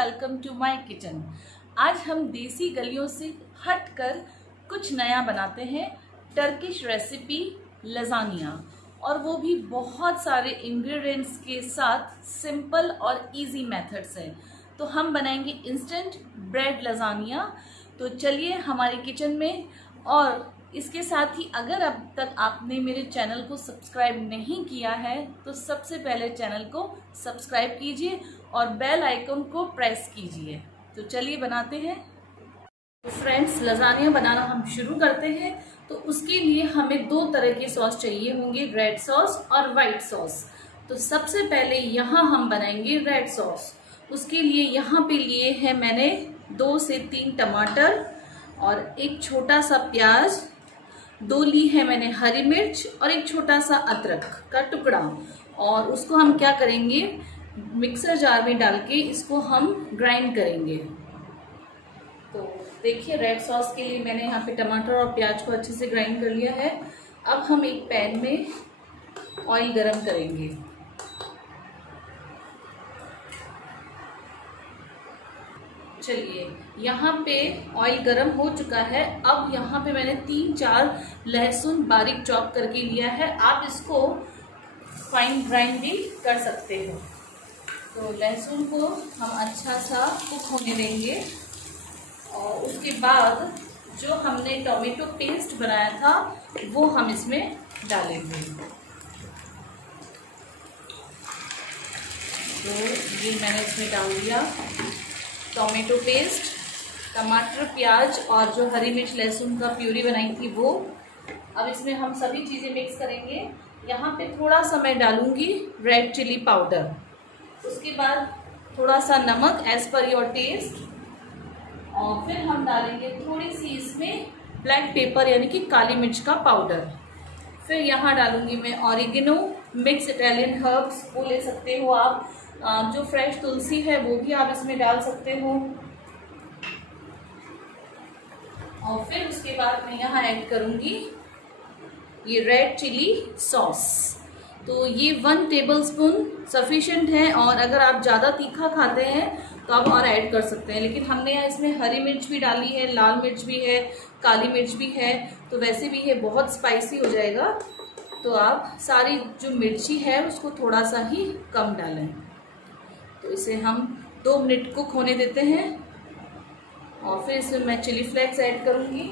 Welcome to my kitchen. आज हम देसी गलियों से हटकर कुछ नया बनाते हैं, टर्किश रेसिपी लजानिया, और वो भी बहुत सारे इंग्रेडिएंट्स के साथ सिंपल और इजी मेथड से। तो हम बनाएंगे इंस्टेंट ब्रेड लजानिया। तो चलिए हमारे किचन में। और इसके साथ ही अगर अब तक आपने मेरे चैनल को सब्सक्राइब नहीं किया है तो सबसे पहले चैनल को सब्सक्राइब कीजिए और बेल आइकन को प्रेस कीजिए। तो चलिए बनाते हैं। तो फ्रेंड्स, लजानिया बनाना हम शुरू करते हैं। तो उसके लिए हमें दो तरह के सॉस चाहिए होंगे, रेड सॉस और वाइट सॉस। तो सबसे पहले यहाँ हम बनाएंगे रेड सॉस। उसके लिए यहाँ पे लिए हैं मैंने 2 से 3 टमाटर और एक छोटा सा प्याज, 2 ली है मैंने हरी मिर्च और एक छोटा सा अदरक का टुकड़ा। और उसको हम क्या करेंगे, मिक्सर जार में डाल के इसको हम ग्राइंड करेंगे। तो देखिए, रेड सॉस के लिए मैंने यहाँ पे टमाटर और प्याज को अच्छे से ग्राइंड कर लिया है। अब हम एक पैन में ऑयल गरम करेंगे। चलिए, यहाँ पे ऑयल गरम हो चुका है। अब यहाँ पे मैंने 3-4 लहसुन बारीक चॉप करके लिया है। आप इसको फाइन ग्राइंड भी कर सकते हो। तो लहसुन को हम अच्छा सा कुक होने देंगे और उसके बाद जो हमने टोमेटो पेस्ट बनाया था वो हम इसमें डालेंगे। तो ये मैंने इसमें डाल दिया टोमेटो पेस्ट, टमाटर, प्याज और जो हरी मिर्च लहसुन का प्यूरी बनाई थी वो। अब इसमें हम सभी चीज़ें मिक्स करेंगे। यहाँ पे थोड़ा सा मैं डालूंगी रेड चिली पाउडर, उसके बाद थोड़ा सा नमक एज पर योर टेस्ट, और फिर हम डालेंगे थोड़ी सी इसमें ब्लैक पेपर यानी कि काली मिर्च का पाउडर। फिर यहाँ डालूंगी मैं ऑरिगेनो, मिक्स इटालियन हर्ब्स, वो ले सकते हो आप। जो फ्रेश तुलसी है वो भी आप इसमें डाल सकते हो। और फिर उसके बाद मैं यहाँ ऐड करूंगी ये रेड चिली सॉस। तो ये 1 टेबलस्पून सफिशिएंट है, और अगर आप ज़्यादा तीखा खाते हैं तो आप और ऐड कर सकते हैं। लेकिन हमने यहाँ इसमें हरी मिर्च भी डाली है, लाल मिर्च भी है, काली मिर्च भी है, तो वैसे भी ये बहुत स्पाइसी हो जाएगा। तो आप सारी जो मिर्ची है उसको थोड़ा सा ही कम डालें। तो इसे हम 2 मिनट कुक होने देते हैं और फिर इसमें मैं चिली फ्लेक्स ऐड करूँगी।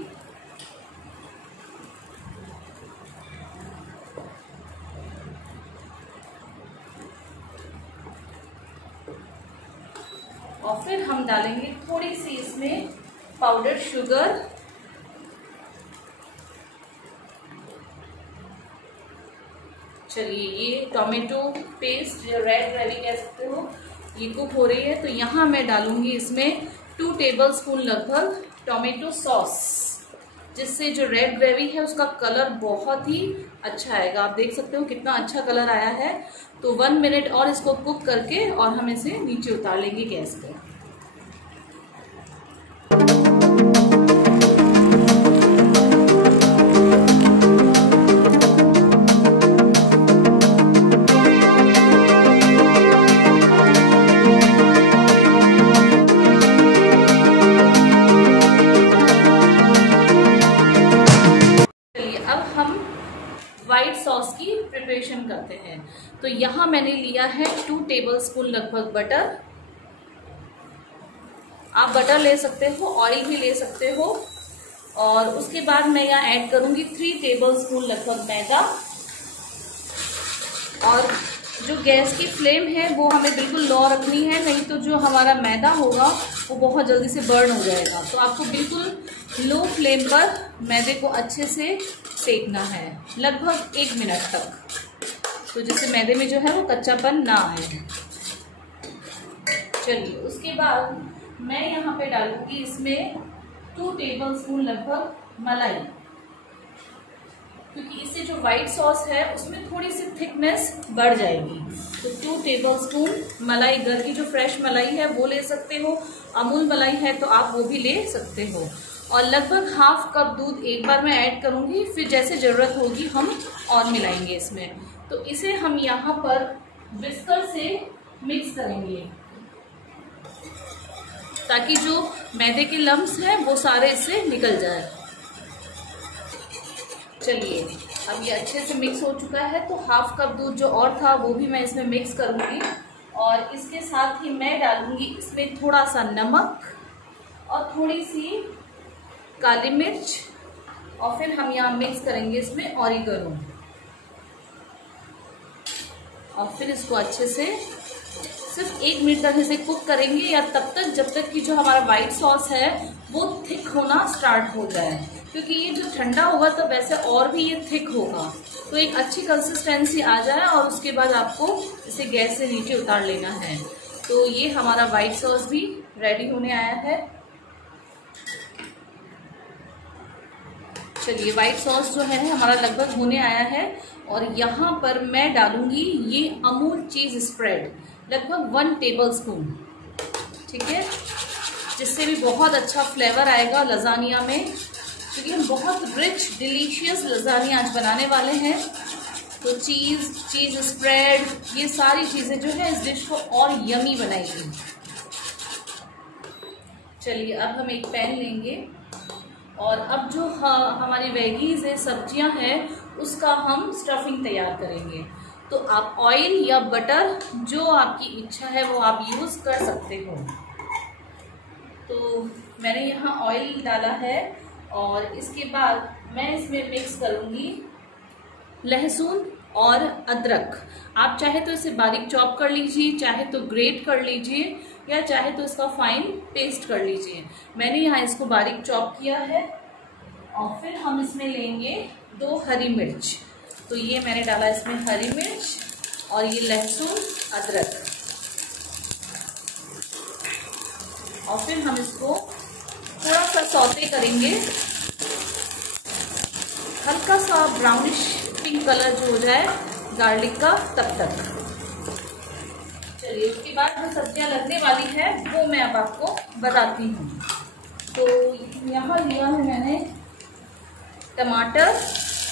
और फिर हम डालेंगे थोड़ी सी इसमें पाउडर शुगर, चलिए ये टोमेटो पेस्ट या रेड ग्रेवी कह सकते हो, ये कुक हो रही है। तो यहाँ मैं डालूंगी इसमें 2 टेबलस्पून लगभग टोमेटो सॉस, जिससे जो रेड ग्रेवी है उसका कलर बहुत ही अच्छा आएगा। आप देख सकते हो कितना अच्छा कलर आया है। तो 1 मिनट और इसको कुक करके और हम इसे नीचे उतार लेंगे गैस पे। व्हाइट सॉस की प्रिपरेशन करते हैं। तो यहाँ मैंने लिया है 2 टेबलस्पून लगभग बटर। आप बटर ले सकते हो, ऑयल भी ले सकते हो। और उसके बाद मैं यहाँ ऐड करूंगी 3 टेबलस्पून लगभग मैदा। और जो गैस की फ्लेम है वो हमें बिल्कुल लो रखनी है, नहीं तो जो हमारा मैदा होगा वो बहुत जल्दी से बर्न हो जाएगा। तो आपको बिल्कुल लो फ्लेम पर मैदे को अच्छे से सेकना है, लगभग 1 मिनट तक, तो जिससे मैदे में जो है वो कच्चापन ना आए। चलिए, उसके बाद मैं यहाँ पे डालूंगी इसमें 2 टेबलस्पून लगभग मलाई, क्योंकि इससे जो व्हाइट सॉस है उसमें थोड़ी सी थिकनेस बढ़ जाएगी। तो 2 टेबलस्पून मलाई, घर की जो फ्रेश मलाई है वो ले सकते हो, अमूल मलाई है तो आप वो भी ले सकते हो। और लगभग ½ कप दूध एक बार मैं ऐड करूंगी, फिर जैसे ज़रूरत होगी हम और मिलाएंगे इसमें। तो इसे हम यहाँ पर विस्कर से मिक्स करेंगे। ताकि जो मैदे के लम्स हैं वो सारे इससे निकल जाए। चलिए अब ये अच्छे से मिक्स हो चुका है, तो हाफ कप दूध जो और था वो भी मैं इसमें मिक्स करूँगी और इसके साथ ही मैं डालूँगी इसमें थोड़ा सा नमक और थोड़ी सी काली मिर्च और फिर हम यहाँ मिक्स करेंगे इसमें ऑरिगेनो और फिर इसको अच्छे से सिर्फ 1 मिनट तक इसे कुक करेंगे या तब तक जब तक कि जो हमारा वाइट सॉस है वो थिक होना स्टार्ट हो जाए, क्योंकि ये जो ठंडा होगा तो वैसे और भी ये थिक होगा, तो एक अच्छी कंसिस्टेंसी आ जाए और उसके बाद आपको इसे गैस से नीचे उतार लेना है। तो ये हमारा वाइट सॉस भी रेडी होने आया है। चलिए वाइट सॉस जो है हमारा लगभग होने आया है और यहाँ पर मैं डालूंगी ये अमूल चीज स्प्रेड लगभग 1 टेबलस्पून, ठीक है, जिससे भी बहुत अच्छा फ्लेवर आएगा लजानिया में, क्योंकि हम बहुत रिच डिलीशियस लजानिया आज बनाने वाले हैं। तो चीज स्प्रेड ये सारी चीजें जो है इस डिश को और यमी बनाएगी। चलिए अब हम एक पैन लेंगे और अब जो हमारी वेजीज है, सब्जियां हैं, उसका हम स्टफिंग तैयार करेंगे। तो आप ऑयल या बटर जो आपकी इच्छा है वो आप यूज कर सकते हो। तो मैंने यहाँ ऑयल डाला है और इसके बाद मैं इसमें मिक्स करूँगी लहसुन और अदरक। आप चाहे तो इसे बारीक चॉप कर लीजिए, चाहे तो ग्रेट कर लीजिए या चाहे तो इसका फाइन पेस्ट कर लीजिए। मैंने यहाँ इसको बारीक चॉप किया है और फिर हम इसमें लेंगे 2 हरी मिर्च। तो ये मैंने डाला इसमें हरी मिर्च और ये लहसुन अदरक और फिर हम इसको थोड़ा सा सौते करेंगे, हल्का सा ब्राउनिश पिंक कलर जो हो जाए गार्लिक का तब तक। चलिए उसके बाद जो सब्जियां लगने वाली है वो मैं अब आपको बताती हूँ। तो यहाँ लिया है मैंने टमाटर,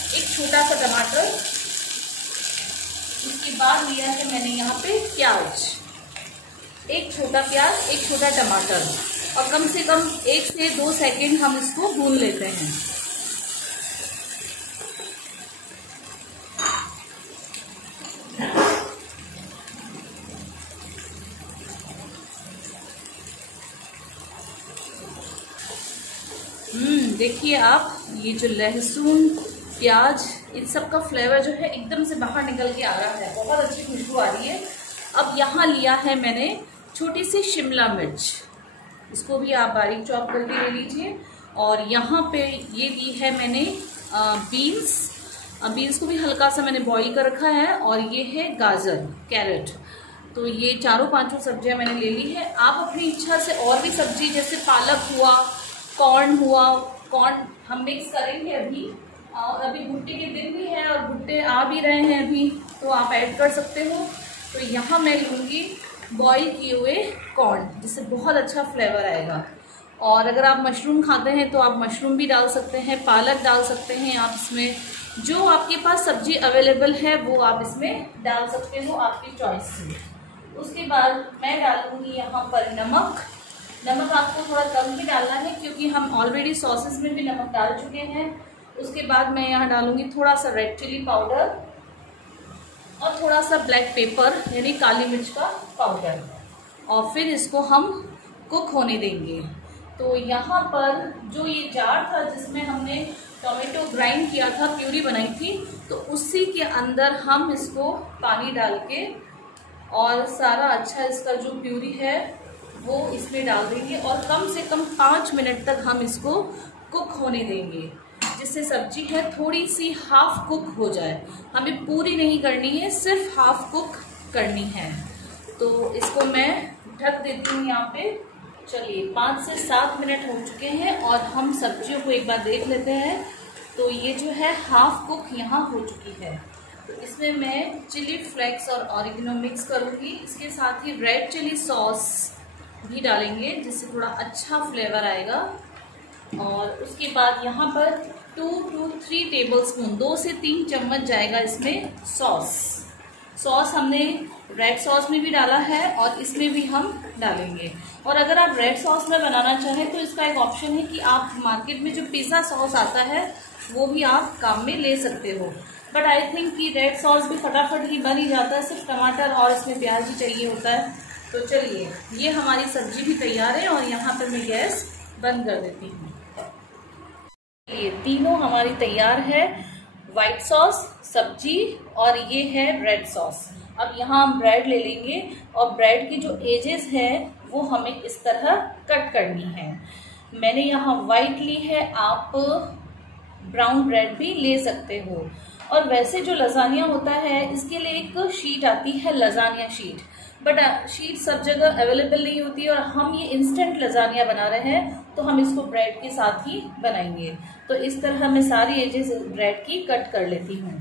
एक छोटा सा टमाटर, इसके बाद लिया है मैंने यहाँ पे प्याज, एक छोटा प्याज, एक छोटा टमाटर और कम से कम 1 से 2 सेकंड हम इसको भून लेते हैं। देखिए आप ये जो लहसुन प्याज इन सब का फ्लेवर जो है एकदम से बाहर निकल के आ रहा है, बहुत अच्छी खुशबू आ रही है। अब यहाँ लिया है मैंने छोटी सी शिमला मिर्च, इसको भी आप बारीक चॉप करके ले लीजिए। और यहाँ पे ये ली है मैंने बीन्स को भी हल्का सा मैंने बॉईल कर रखा है और ये है गाजर, कैरेट। तो ये 4-5 सब्जियां मैंने ले ली है। आप अपनी इच्छा से और भी सब्जी जैसे पालक हुआ, कॉर्न हम मिक्स करेंगे अभी, और अभी भुट्टे के दिन भी है और भुट्टे आ भी रहे हैं अभी, तो आप ऐड कर सकते हो। तो यहाँ मैं लूँगी बॉईल किए हुए कॉर्न, जिससे बहुत अच्छा फ्लेवर आएगा। और अगर आप मशरूम खाते हैं तो आप मशरूम भी डाल सकते हैं, पालक डाल सकते हैं, आप इसमें जो आपके पास सब्जी अवेलेबल है वो आप इसमें डाल सकते हो आपकी चॉइस से। उसके बाद मैं डालूँगी यहाँ पर नमक आपको थोड़ा कम ही डालना है क्योंकि हम ऑलरेडी सॉसेस में भी नमक डाल चुके हैं। उसके बाद मैं यहाँ डालूंगी थोड़ा सा रेड चिली पाउडर और थोड़ा सा ब्लैक पेपर यानी काली मिर्च का पाउडर, और फिर इसको हम कुक होने देंगे। तो यहाँ पर जो ये जार था जिसमें हमने टोमेटो ग्राइंड किया था, प्यूरी बनाई थी, तो उसी के अंदर हम इसको पानी डाल के और सारा अच्छा इसका जो प्यूरी है वो इसमें डाल देंगे और कम से कम 5 मिनट तक हम इसको कुक होने देंगे, जिससे सब्जी है थोड़ी सी हाफ कुक हो जाए। हमें पूरी नहीं करनी है, सिर्फ हाफ कुक करनी है। तो इसको मैं ढक देती हूँ यहाँ पे। चलिए 5 से 7 मिनट हो चुके हैं और हम सब्जियों को एक बार देख लेते हैं। तो ये जो है हाफ कुक यहाँ हो चुकी है। तो इसमें मैं चिली फ्लेक्स और ऑरिगेनो मिक्स करूँगी, इसके साथ ही रेड चिली सॉस भी डालेंगे जिससे थोड़ा अच्छा फ्लेवर आएगा। और उसके बाद यहाँ पर 2 to 3 टेबलस्पून 2 से 3 चम्मच जाएगा इसमें सॉस हमने रेड सॉस में भी डाला है और इसमें भी हम डालेंगे। और अगर आप रेड सॉस में बनाना चाहें तो इसका एक ऑप्शन है कि आप मार्केट में जो पिज़्ज़ा सॉस आता है वो भी आप काम में ले सकते हो, बट आई थिंक कि रेड सॉस भी फटाफट ही बन ही जाता है, सिर्फ टमाटर और इसमें प्याज ही चाहिए होता है। तो चलिए, ये हमारी सब्जी भी तैयार है और यहाँ पर मैं गैस बंद कर देती हूँ। ये तीनों हमारी तैयार है, व्हाइट सॉस, सब्जी और ये है रेड सॉस। अब यहाँ हम ब्रेड ले लेंगे और ब्रेड की जो एजेस है वो हमें इस तरह कट करनी है। मैंने यहाँ व्हाइट ली है, आप ब्राउन ब्रेड भी ले सकते हो। और वैसे जो लजानिया होता है इसके लिए एक शीट आती है, लजानिया शीट, बट शीट सब जगह अवेलेबल नहीं होती है और हम ये इंस्टेंट लजानिया बना रहे हैं तो हम इसको ब्रेड के साथ ही बनाएंगे। तो इस तरह मैं सारी एजेस ब्रेड की कट कर लेती हूँ।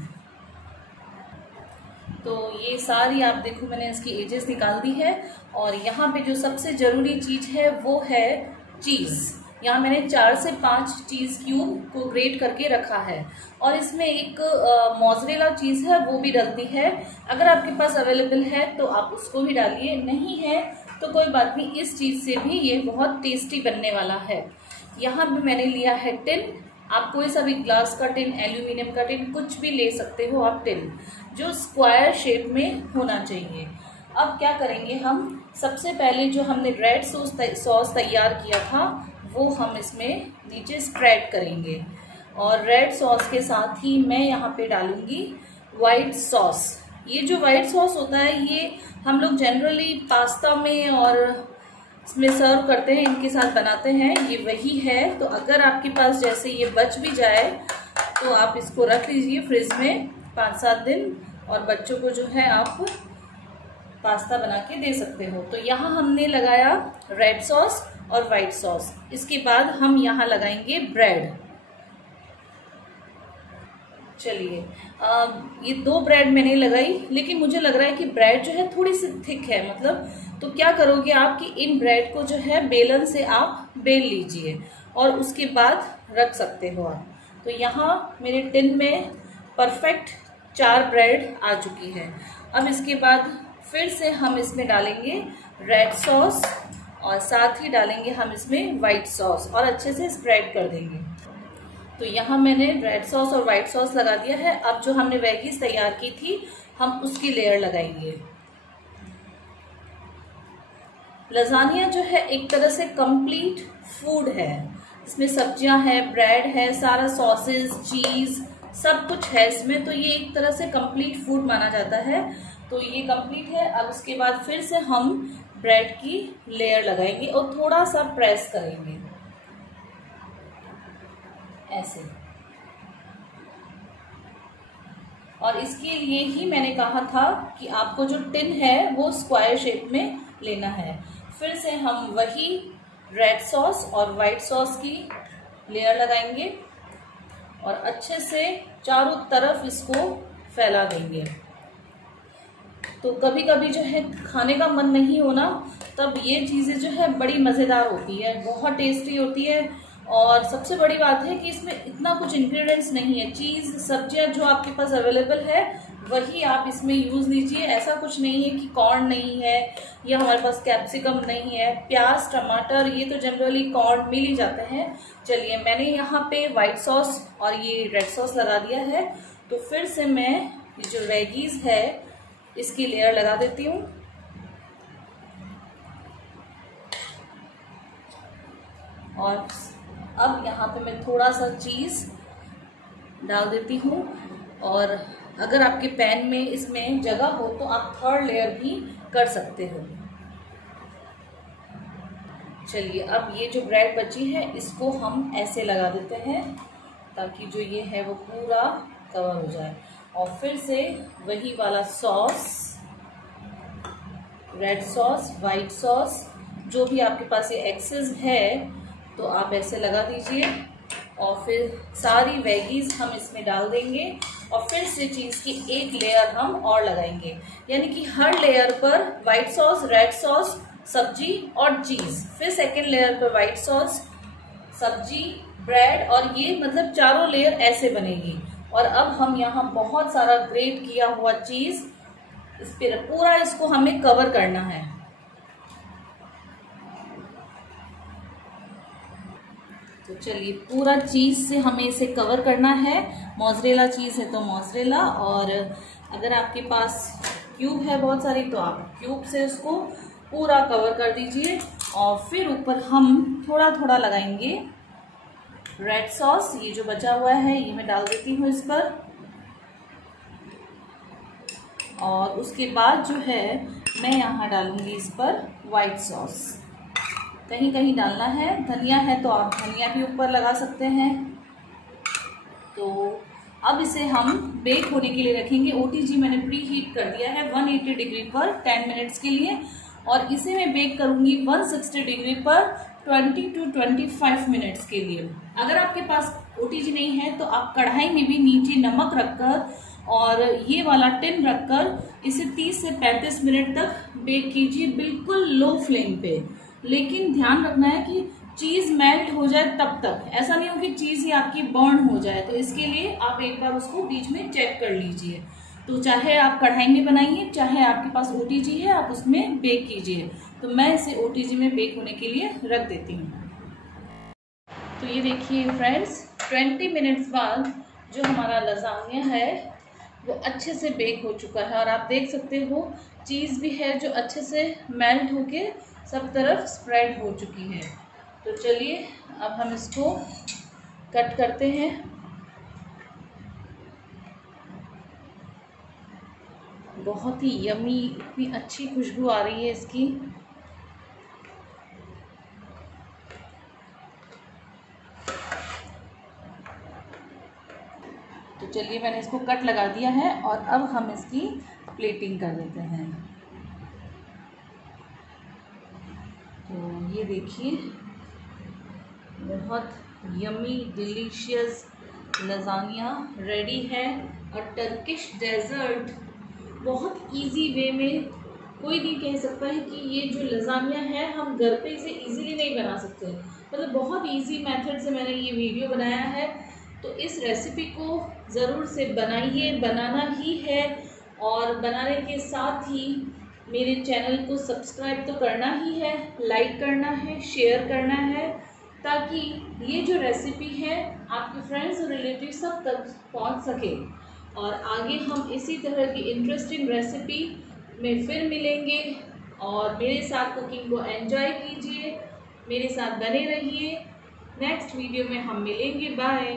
तो ये सारी आप देखो मैंने इसकी एजेस निकाल दी है। और यहाँ पे जो सबसे जरूरी चीज है वो है चीज। यहाँ मैंने 4 से 5 चीज क्यूब को ग्रेट करके रखा है और इसमें एक मोज़रेला चीज है वो भी डलती है। अगर आपके पास अवेलेबल है तो आप उसको भी डालिए, नहीं है तो कोई बात नहीं, इस चीज से भी ये बहुत टेस्टी बनने वाला है। यहाँ भी मैंने लिया है टिन, आप कोई सा भी ग्लास का टिन, एल्यूमिनियम का टिन, कुछ भी ले सकते हो आप टिन, जो स्क्वायर शेप में होना चाहिए। अब क्या करेंगे हम, सबसे पहले जो हमने रेड सॉस तैयार किया था वो हम इसमें नीचे स्प्रेड करेंगे और रेड सॉस के साथ ही मैं यहाँ पे डालूंगी व्हाइट सॉस। ये जो व्हाइट सॉस होता है ये हम लोग जनरली पास्ता में और इसमें सर्व करते हैं, इनके साथ बनाते हैं, ये वही है। तो अगर आपके पास जैसे ये बच भी जाए तो आप इसको रख लीजिए फ्रिज में 5-7 दिन और बच्चों को जो है आप पास्ता बना के दे सकते हो। तो यहाँ हमने लगाया रेड सॉस और व्हाइट सॉस, इसके बाद हम यहाँ लगाएंगे ब्रेड। चलिए, ये 2 ब्रेड मैंने लगाई, लेकिन मुझे लग रहा है कि ब्रेड जो है थोड़ी सी थिक है, मतलब तो क्या करोगे आप कि इन ब्रेड को जो है बेलन से आप बेल लीजिए और उसके बाद रख सकते हो आप। तो यहाँ मेरे टिन में परफेक्ट 4 ब्रेड आ चुकी है। अब इसके बाद फिर से हम इसमें डालेंगे रेड सॉस और साथ ही डालेंगे हम इसमें व्हाइट सॉस और अच्छे से स्प्रेड कर देंगे। तो यहाँ मैंने रेड सॉस और व्हाइट सॉस लगा दिया है। अब जो हमने वेजीज तैयार की थी हम उसकी लेयर लगाएंगे। लजानिया जो है एक तरह से कंप्लीट फूड है, इसमें सब्जियां हैं, ब्रेड है, सारा सॉसेज, चीज सब कुछ है इसमें, तो ये एक तरह से कंप्लीट फूड माना जाता है। तो ये कंप्लीट है। अब उसके बाद फिर से हम ब्रेड की लेयर लगाएंगे और थोड़ा सा प्रेस करेंगे ऐसे। और इसके लिए ही मैंने कहा था कि आपको जो टिन है वो स्क्वायर शेप में लेना है। फिर से हम वही रेड सॉस और व्हाइट सॉस की लेयर लगाएंगे और अच्छे से चारों तरफ इसको फैला देंगे। तो कभी कभी जो है खाने का मन नहीं होना, तब ये चीज़ें जो है बड़ी मज़ेदार होती है, बहुत टेस्टी होती है। और सबसे बड़ी बात है कि इसमें इतना कुछ इंग्रेडिएंट्स नहीं है, चीज़ सब्जियां जो आपके पास अवेलेबल है वही आप इसमें यूज़ लीजिए। ऐसा कुछ नहीं है कि कॉर्न नहीं है या हमारे पास कैप्सिकम नहीं है, प्याज, टमाटर ये तो जनरली कॉर्न मिल ही जाते हैं। चलिए, मैंने यहाँ पे व्हाइट सॉस और ये रेड सॉस लगा दिया है। तो फिर से मैं ये जो वेजीज है इसकी लेयर लगा देती हूँ और अब यहाँ पे मैं थोड़ा सा चीज़ डाल देती हूँ। और अगर आपके पैन में इसमें जगह हो तो आप 3rd लेयर भी कर सकते हो। चलिए, अब ये जो ब्रेड बची है इसको हम ऐसे लगा देते हैं ताकि जो ये है वो पूरा कवर हो जाए। और फिर से वही वाला sauce, red sauce, white sauce, जो भी आपके पास ये एक्सेस है तो आप ऐसे लगा दीजिए और फिर सारी वेजीज हम इसमें डाल देंगे और फिर से चीज़ की एक लेयर हम और लगाएंगे, यानी कि हर लेयर पर व्हाइट सॉस, रेड सॉस, सब्जी और चीज़, फिर सेकेंड लेयर पर व्हाइट सॉस, सब्जी, ब्रेड और ये मतलब चारों लेयर ऐसे बनेगी। और अब हम यहाँ बहुत सारा ग्रेट किया हुआ चीज़ इस पर पूरा इसको हमें कवर करना है। तो चलिए, पूरा चीज़ से हमें इसे कवर करना है। मोज़रेला चीज़ है तो मोज़रेला, और अगर आपके पास क्यूब है बहुत सारी तो आप क्यूब से उसको पूरा कवर कर दीजिए। और फिर ऊपर हम थोड़ा थोड़ा लगाएंगे रेड सॉस। ये जो बचा हुआ है ये मैं डाल देती हूँ इस पर। और उसके बाद जो है मैं यहाँ डालूंगी इस पर वाइट सॉस। कहीं कहीं डालना है। धनिया है तो आप धनिया भी ऊपर लगा सकते हैं। तो अब इसे हम बेक होने के लिए रखेंगे। ओटीजी मैंने प्री हीट कर दिया है 180 डिग्री पर 10 मिनट्स के लिए, और इसे मैं बेक करूंगी 160 डिग्री पर 20 to 25 मिनट्स के लिए। अगर आपके पास ओटीजी नहीं है तो आप कढ़ाई में भी नीचे नमक रखकर और ये वाला टिन रखकर इसे 30 से 35 मिनट तक बेक कीजिए, बिल्कुल लो फ्लेम पे। लेकिन ध्यान रखना है कि चीज मेल्ट हो जाए तब तक, ऐसा नहीं हो कि चीज ही आपकी बर्न हो जाए। तो इसके लिए आप एक बार उसको बीच में चेक कर लीजिए। तो चाहे आप कढ़ाई में बनाइए, चाहे आपके पास ओटीजी है आप उसमें बेक कीजिए। तो मैं इसे ओटीजी में बेक होने के लिए रख देती हूँ। तो ये देखिए फ्रेंड्स, 20 मिनट्स बाद जो हमारा लजानिया है वो अच्छे से बेक हो चुका है, और आप देख सकते हो चीज़ भी है जो अच्छे से मेल्ट होके सब तरफ स्प्रेड हो चुकी है। तो चलिए अब हम इसको कट करते हैं। बहुत ही यमी, इतनी अच्छी खुशबू आ रही है इसकी। तो चलिए मैंने इसको कट लगा दिया है, और अब हम इसकी प्लेटिंग कर देते हैं। तो ये देखिए, बहुत यमी डिलीशियस लजानिया रेडी है। और टर्किश डेजर्ट बहुत इजी वे में, कोई नहीं कह सकता है कि ये जो लजानिया है हम घर पे इसे इजीली नहीं बना सकते। मतलब बहुत इजी मेथड से मैंने ये वीडियो बनाया है। तो इस रेसिपी को ज़रूर से बनाइए, बनाना ही है। और बनाने के साथ ही मेरे चैनल को सब्सक्राइब तो करना ही है, लाइक करना है, शेयर करना है, ताकि ये जो रेसिपी है आपके फ्रेंड्स और रिलेटिव सब तक पहुंच सके। और आगे हम इसी तरह की इंटरेस्टिंग रेसिपी में फिर मिलेंगे। और मेरे साथ कुकिंग को एंजॉय कीजिए, मेरे साथ बने रहिए। नेक्स्ट वीडियो में हम मिलेंगे। बाय।